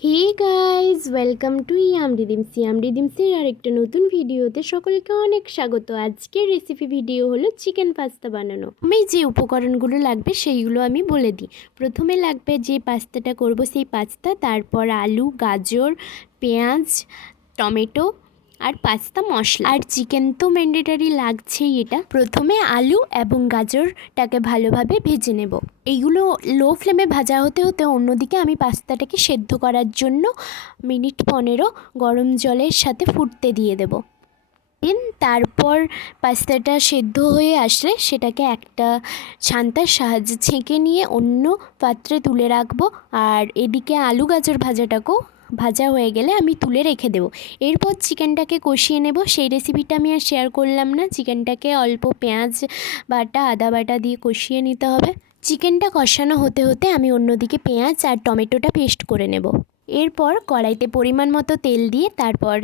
Hey guys, welcome to ইয়ামডিডিমসের আরেকটা নতুন ভিডিওতে সকলকে অনেক স্বাগত। আজকের রেসিপি ভিডিও হলো চিকেন পাস্তা বানানো। আমি যে উপকরণগুলো লাগবে সেইগুলো আমি বলে দিই। প্রথমে লাগবে যে পাস্তাটা করব সেই পাস্তা, তারপর আলু, গাজর, পেঁয়াজ, টমেটো আর পাস্তা মশলা, আর চিকেন তো ম্যান্ডেটারি লাগছেই। এটা প্রথমে আলু এবং গাজরটাকে ভালোভাবে ভেজে নেব। এইগুলো লো ফ্লেমে ভাজা হতে হতে অন্যদিকে আমি পাস্তাটাকে সেদ্ধ করার জন্য মিনিট 15 গরম জলের সাথে ফুটতে দিয়ে দেব। তারপর পাস্তাটা সেদ্ধ হয়ে আসলে সেটাকে একটা ছান্তার সাহায্যে ছেঁকে নিয়ে অন্য পাত্রে তুলে রাখবো। আর এদিকে আলু গাজর ভাজাটাকেও ভাজা হয়ে গেলে আমি তুলে রেখে দেবো। এরপর চিকেনটাকে কষিয়ে নেব। সেই রেসিপিটা আমি আর শেয়ার করলাম না। চিকেনটাকে অল্প পেঁয়াজ বাটা, আদা বাটা দিয়ে কষিয়ে নিতে হবে। চিকেনটা কষানো হতে হতে আমি অন্যদিকে পেঁয়াজ আর টমেটোটা পেস্ট করে নেব। এরপর কড়াইতে পরিমাণ মতো তেল দিয়ে তারপর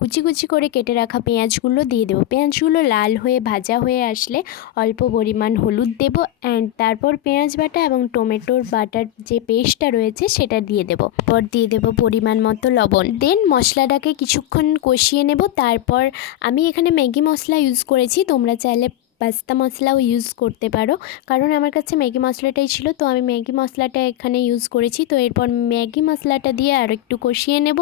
কুচি কুচি করে কেটে রাখা পেঁয়াজগুলো দিয়ে দেবো। পেঁয়াজগুলো লাল হয়ে ভাজা হয়ে আসলে অল্প পরিমাণ হলুদ দেব, অ্যান্ড তারপর পেঁয়াজ বাটা এবং টমেটোর বাটার যে পেস্টটা রয়েছে সেটা দিয়ে দেবো। তারপর দিয়ে দেবো পরিমাণ মতো লবণ। দেন মশলাটাকে কিছুক্ষণ কষিয়ে নেব। তারপর আমি এখানে ম্যাগি মশলা ইউজ করেছি, তোমরা চাইলে পাস্তা মশলাও ইউজ করতে পারো, কারণ আমার কাছে ম্যাগি মশলাটাই ছিল, তো আমি ম্যাগি মশলাটা এখানে ইউজ করেছি। তো এরপর ম্যাগি মশলাটা দিয়ে আর একটু কষিয়ে নেব।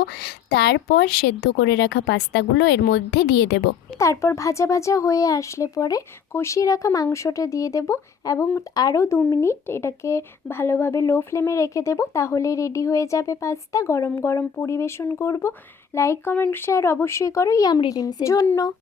তারপর সেদ্ধ করে রাখা পাস্তাগুলো এর মধ্যে দিয়ে দেব। তারপর ভাজা ভাজা হয়ে আসলে পরে কষিয়ে রাখা মাংসটা দিয়ে দেব এবং আরও 2 মিনিট এটাকে ভালোভাবে লো ফ্লেমে রেখে দেব। তাহলেই রেডি হয়ে যাবে পাস্তা। গরম গরম পরিবেশন করব। লাইক, কমেন্ট, শেয়ার অবশ্যই করো ইয়াম রিডিমসের জন্য।